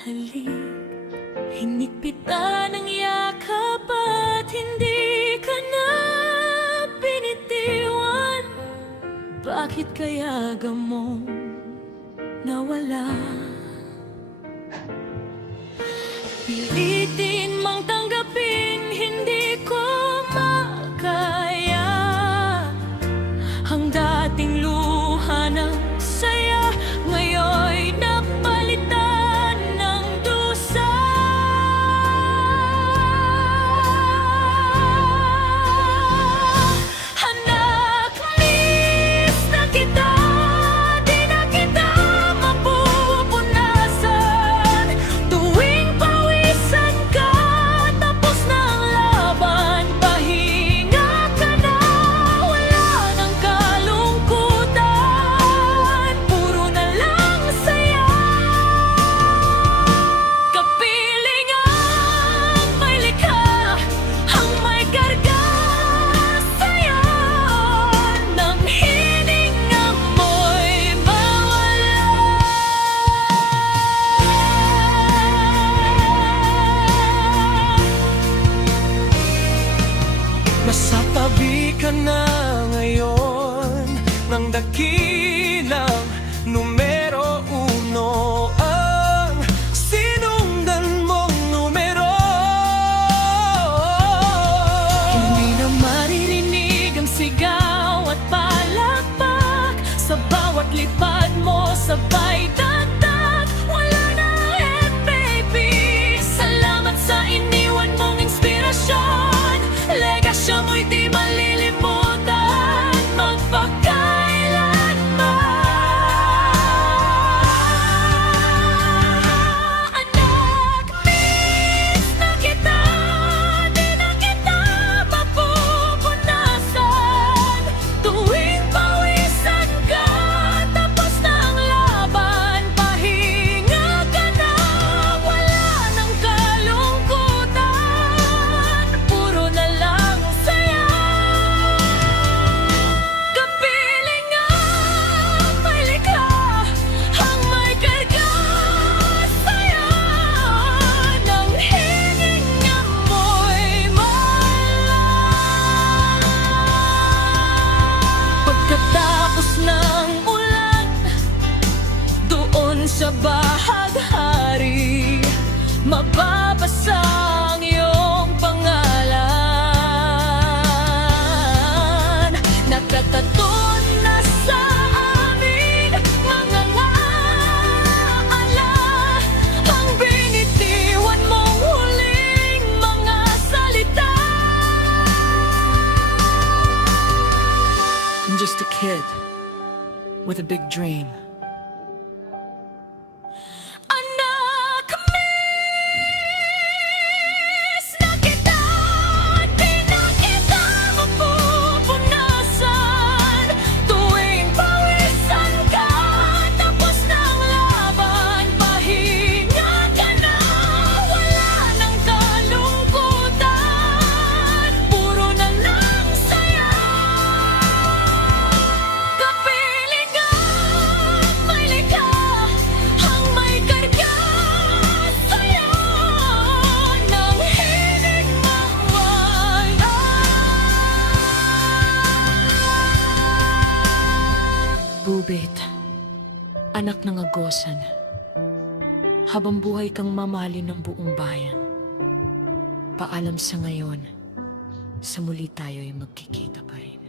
halik, hinigpitan ng yakap at hindi ka na binitiwan. Bakit kaya gamong nawala? Pilitin mang tanggapin, hindi ko makaya ang dating luha ng saya, ngayon'y napalitan ng dusa. Anak, miss na kita, di na kita mapupunasan. Tuwing pawisan ka, tapos na ang laban, pahinga ka na, wala nang kalungkutan, puro na lang saya. Kapiling ang may likha, ang may karga saya, nang hininga mo'y mawala. Nasa tabi ka na ngayon ng dakilang numero uno, ang sinundan mong numero. Hindi na maririnig ang sigaw at palakpak, sa bawat lipad mo sabay dagdag. Wala na baby, salamat sa iniwan mong inspirasyon. Legasyon mo'y di malilimutan magpakailanman. Anak, miss na kita, di na kita mapupunasan. Tuwing pawisan ka, tapos na ang laban, pahinga ka na, wala nang kalungkutan, puro na lang saya. Kapiling ang may likha, ang may karga saya, nang hininga mo'y mawala. Pagkatapos ng ulan, doon sa bahaghari, mababasa ang iyong pangalan. Nakataton na sa amin mga ngaala, ang binitiwan mong huling mga salita. I'm just a kid with a big dream. Anak, miss na kita, di na kita mapupunasan. Tuwing pawisan ka, tapos na ang laban, pahinga ka na, wala nang kalungkutan, puro na lang saya. Kapiling ang may likha, ang may karga saya, nang hininga wala. Bubit, anak ng agosan, habang buhay kang mamahalin ng buong bayan. Paalam sa ngayon, sa muli tayo'y magkikita pa rin.